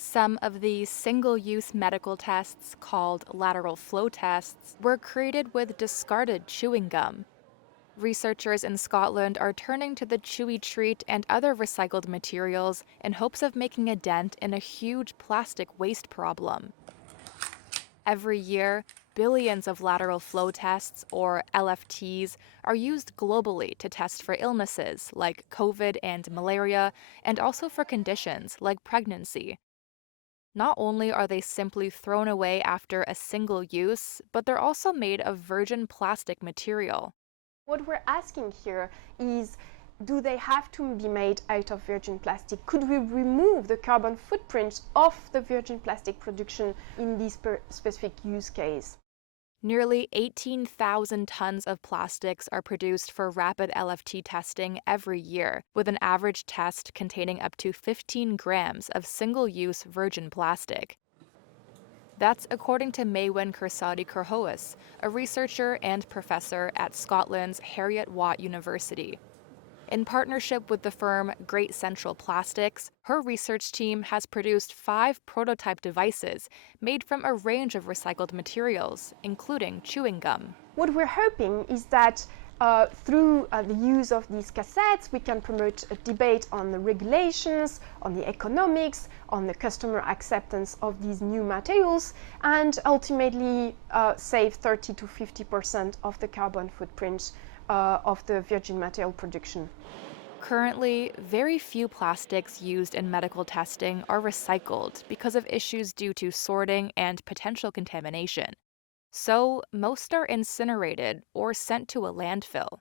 Some of these single-use medical tests, called lateral flow tests, were created with discarded chewing gum. Researchers in Scotland are turning to the chewy treat and other recycled materials in hopes of making a dent in a huge plastic waste problem. Every year, billions of lateral flow tests, or LFTs, are used globally to test for illnesses like COVID and malaria, and also for conditions like pregnancy. Not only are they simply thrown away after a single use, but they're also made of virgin plastic material. What we're asking here is, do they have to be made out of virgin plastic? Could we remove the carbon footprint of the virgin plastic production in this specific use case? Nearly 18,000 tons of plastics are produced for rapid LFT testing every year, with an average test containing up to 15 grams of single-use virgin plastic. That's according to Maewyn Kersadi-Curhoas, a researcher and professor at Scotland's Heriot-Watt University. In partnership with the firm Great Central Plastics, her research team has produced 5 prototype devices made from a range of recycled materials, including chewing gum. What we're hoping is that through the use of these cassettes, we can promote a debate on the regulations, on the economics, on the customer acceptance of these new materials, and ultimately save 30 to 50% of the carbon footprint of the virgin material production. Currently, very few plastics used in medical testing are recycled because of issues due to sorting and potential contamination. So, most are incinerated or sent to a landfill.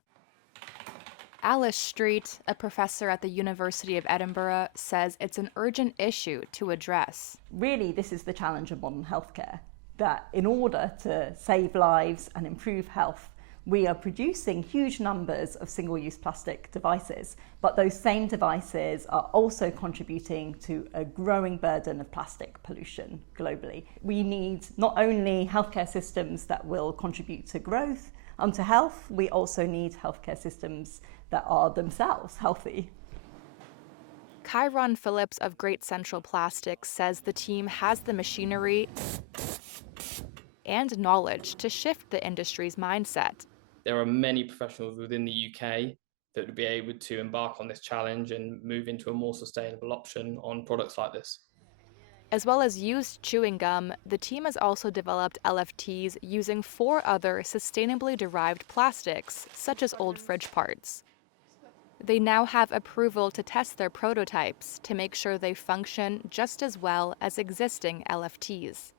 Alice Street, a professor at the University of Edinburgh, says it's an urgent issue to address. Really, this is the challenge of modern healthcare, that in order to save lives and improve health, we are producing huge numbers of single-use plastic devices, but those same devices are also contributing to a growing burden of plastic pollution globally. We need not only healthcare systems that will contribute to growth, to health, we also need healthcare systems that are themselves healthy. Chiron Phillips of Great Central Plastics says the team has the machinery and knowledge to shift the industry's mindset. There are many professionals within the UK that would be able to embark on this challenge and move into a more sustainable option on products like this. As well as used chewing gum, the team has also developed LFTs using 4 other sustainably derived plastics, such as old fridge parts. They now have approval to test their prototypes to make sure they function just as well as existing LFTs.